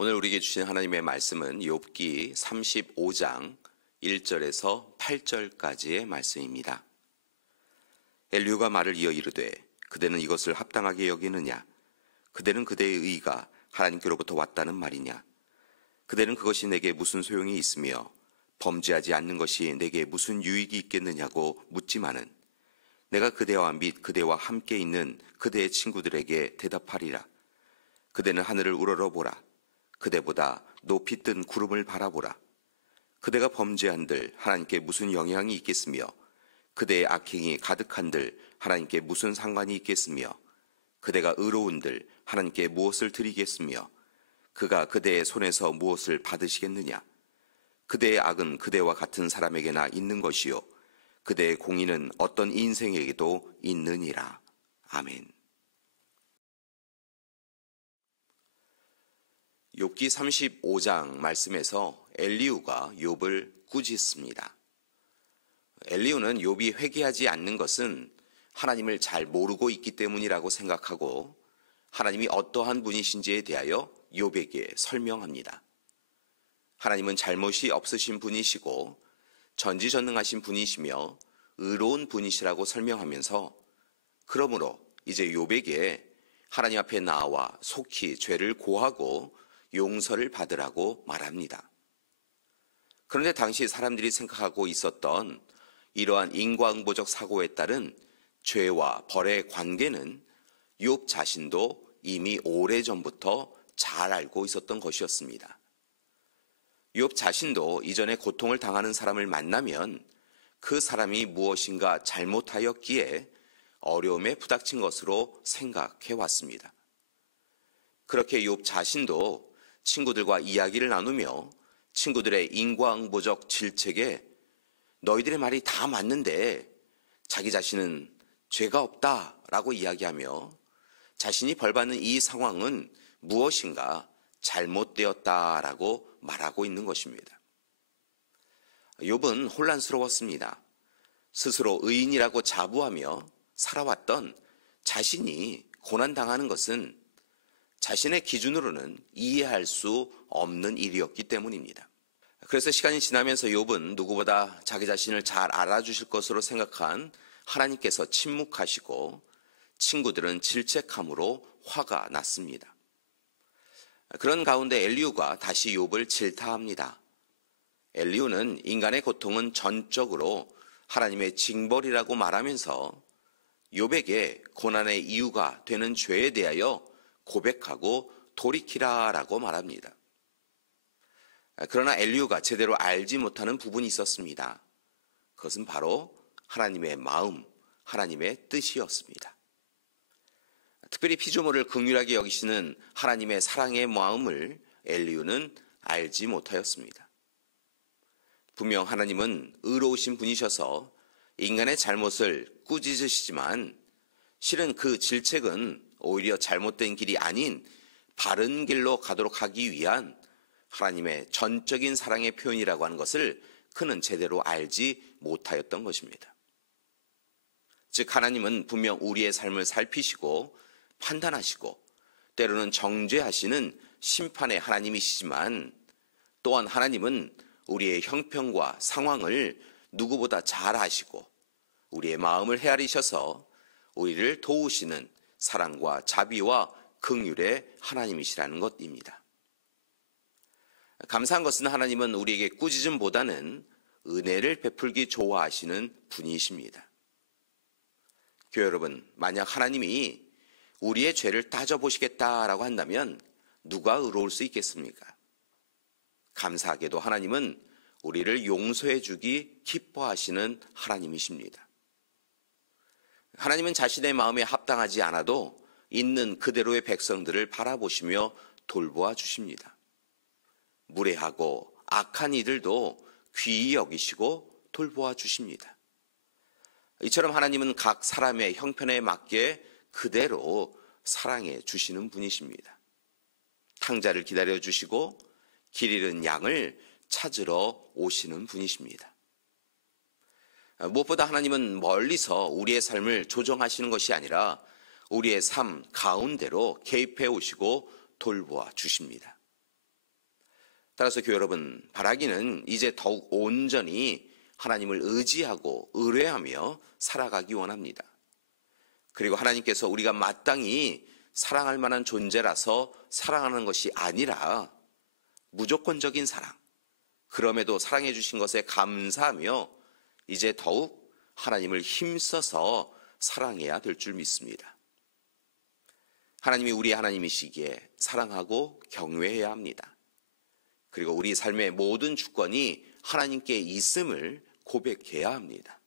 오늘 우리에게 주신 하나님의 말씀은 욥기 35장 1절에서 8절까지의 말씀입니다. 엘리후가 말을 이어 이르되 그대는 이것을 합당하게 여기느냐? 그대는 그대의 의가 하나님께로부터 왔다는 말이냐? 그대는 그것이 내게 무슨 소용이 있으며 범죄하지 않는 것이 내게 무슨 유익이 있겠느냐고 묻지만은 내가 그대와 및 그대와 함께 있는 그대의 친구들에게 대답하리라. 그대는 하늘을 우러러보라. 그대보다 높이 뜬 구름을 바라보라. 그대가 범죄한들 하나님께 무슨 영향이 있겠으며 그대의 악행이 가득한들 하나님께 무슨 상관이 있겠으며 그대가 의로운들 하나님께 무엇을 드리겠으며 그가 그대의 손에서 무엇을 받으시겠느냐? 그대의 악은 그대와 같은 사람에게나 있는 것이요 그대의 공의는 어떤 인생에게도 있느니라. 아멘. 욥기 35장 말씀에서 엘리후가 욥을 꾸짖습니다. 엘리후는 욥이 회개하지 않는 것은 하나님을 잘 모르고 있기 때문이라고 생각하고 하나님이 어떠한 분이신지에 대하여 욥에게 설명합니다. 하나님은 잘못이 없으신 분이시고 전지전능하신 분이시며 의로운 분이시라고 설명하면서 그러므로 이제 욥에게 하나님 앞에 나와 속히 죄를 고하고 용서를 받으라고 말합니다. 그런데 당시 사람들이 생각하고 있었던 이러한 인과응보적 사고에 따른 죄와 벌의 관계는 욥 자신도 이미 오래전부터 잘 알고 있었던 것이었습니다. 욥 자신도 이전에 고통을 당하는 사람을 만나면 그 사람이 무엇인가 잘못하였기에 어려움에 부닥친 것으로 생각해 왔습니다. 그렇게 욥 자신도 친구들과 이야기를 나누며 친구들의 인과응보적 질책에 너희들의 말이 다 맞는데 자기 자신은 죄가 없다라고 이야기하며 자신이 벌받는 이 상황은 무엇인가 잘못되었다라고 말하고 있는 것입니다. 욥은 혼란스러웠습니다. 스스로 의인이라고 자부하며 살아왔던 자신이 고난당하는 것은 자신의 기준으로는 이해할 수 없는 일이었기 때문입니다. 그래서 시간이 지나면서 욥은 누구보다 자기 자신을 잘 알아주실 것으로 생각한 하나님께서 침묵하시고 친구들은 질책함으로 화가 났습니다. 그런 가운데 엘리후가 다시 욥을 질타합니다. 엘리후는 인간의 고통은 전적으로 하나님의 징벌이라고 말하면서 욥에게 고난의 이유가 되는 죄에 대하여 고백하고 돌이키라라고 말합니다. 그러나 엘리후가 제대로 알지 못하는 부분이 있었습니다. 그것은 바로 하나님의 마음, 하나님의 뜻이었습니다. 특별히 피조물을 긍휼하게 여기시는 하나님의 사랑의 마음을 엘리후는 알지 못하였습니다. 분명 하나님은 의로우신 분이셔서 인간의 잘못을 꾸짖으시지만 실은 그 질책은 오히려 잘못된 길이 아닌 바른 길로 가도록 하기 위한 하나님의 전적인 사랑의 표현이라고 하는 것을 그는 제대로 알지 못하였던 것입니다. 즉 하나님은 분명 우리의 삶을 살피시고 판단하시고 때로는 정죄하시는 심판의 하나님이시지만 또한 하나님은 우리의 형편과 상황을 누구보다 잘 아시고 우리의 마음을 헤아리셔서 우리를 도우시는 사랑과 자비와 긍휼의 하나님이시라는 것입니다. 감사한 것은 하나님은 우리에게 꾸짖음보다는 은혜를 베풀기 좋아하시는 분이십니다. 교회 여러분, 만약 하나님이 우리의 죄를 따져보시겠다라고 한다면 누가 의로울 수 있겠습니까? 감사하게도 하나님은 우리를 용서해 주기 기뻐하시는 하나님이십니다. 하나님은 자신의 마음에 합당하지 않아도 있는 그대로의 백성들을 바라보시며 돌보아 주십니다. 무례하고 악한 이들도 귀히 여기시고 돌보아 주십니다. 이처럼 하나님은 각 사람의 형편에 맞게 그대로 사랑해 주시는 분이십니다. 탕자를 기다려 주시고 길 잃은 양을 찾으러 오시는 분이십니다. 무엇보다 하나님은 멀리서 우리의 삶을 조정하시는 것이 아니라 우리의 삶 가운데로 개입해 오시고 돌보아 주십니다. 따라서 교회 여러분, 바라기는 이제 더욱 온전히 하나님을 의지하고 의뢰하며 살아가기 원합니다. 그리고 하나님께서 우리가 마땅히 사랑할 만한 존재라서 사랑하는 것이 아니라 무조건적인 사랑, 그럼에도 사랑해 주신 것에 감사하며 이제 더욱 하나님을 힘써서 사랑해야 될 줄 믿습니다. 하나님이 우리의 하나님이시기에 사랑하고 경외해야 합니다. 그리고 우리 삶의 모든 주권이 하나님께 있음을 고백해야 합니다.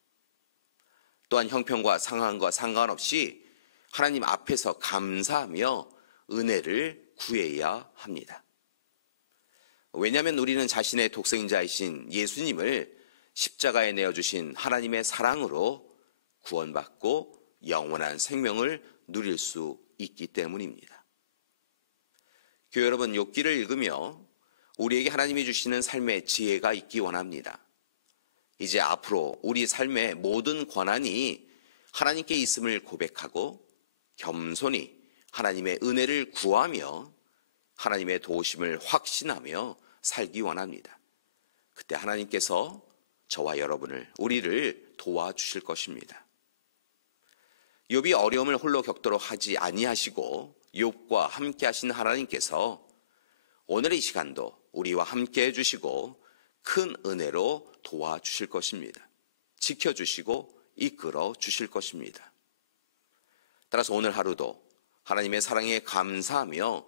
또한 형편과 상황과 상관없이 하나님 앞에서 감사하며 은혜를 구해야 합니다. 왜냐하면 우리는 자신의 독생자이신 예수님을 십자가에 내어주신 하나님의 사랑으로 구원받고 영원한 생명을 누릴 수 있기 때문입니다. 교회 여러분, 욥기를 읽으며 우리에게 하나님이 주시는 삶의 지혜가 있기 원합니다. 이제 앞으로 우리 삶의 모든 권한이 하나님께 있음을 고백하고 겸손히 하나님의 은혜를 구하며 하나님의 도우심을 확신하며 살기 원합니다. 그때 하나님께서 저와 여러분을, 우리를 도와주실 것입니다. 욥이 어려움을 홀로 겪도록 하지 아니하시고 욥과 함께 하신 하나님께서 오늘 이 시간도 우리와 함께 해주시고 큰 은혜로 도와주실 것입니다. 지켜주시고 이끌어 주실 것입니다. 따라서 오늘 하루도 하나님의 사랑에 감사하며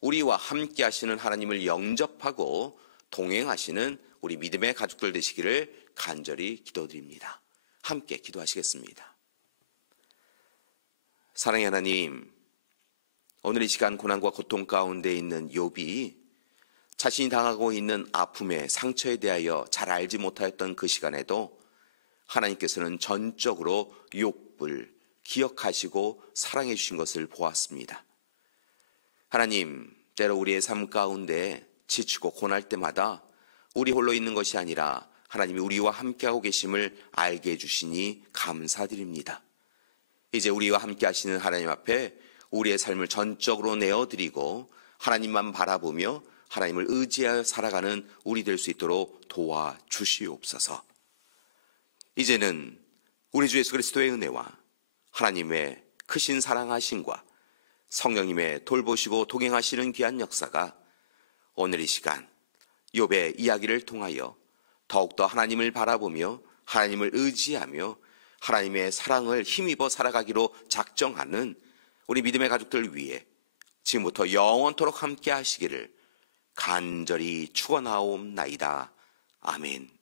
우리와 함께 하시는 하나님을 영접하고 동행하시는 우리 믿음의 가족들 되시기를 간절히 기도드립니다. 함께 기도하시겠습니다. 사랑의 하나님, 오늘 이 시간 고난과 고통 가운데 있는 욥이 자신이 당하고 있는 아픔의 상처에 대하여 잘 알지 못하였던 그 시간에도 하나님께서는 전적으로 욥을 기억하시고 사랑해 주신 것을 보았습니다. 하나님, 때로 우리의 삶 가운데 지치고 고날 때마다 우리 홀로 있는 것이 아니라 하나님이 우리와 함께하고 계심을 알게 해주시니 감사드립니다. 이제 우리와 함께 하시는 하나님 앞에 우리의 삶을 전적으로 내어드리고 하나님만 바라보며 하나님을 의지하여 살아가는 우리 될 수 있도록 도와주시옵소서. 이제는 우리 주 예수 그리스도의 은혜와 하나님의 크신 사랑하심과 성령님의 돌보시고 동행하시는 귀한 역사가 오늘 이 시간 욥의 이야기를 통하여 더욱더 하나님을 바라보며 하나님을 의지하며 하나님의 사랑을 힘입어 살아가기로 작정하는 우리 믿음의 가족들 위해 지금부터 영원토록 함께 하시기를 간절히 축원하옵나이다. 아멘.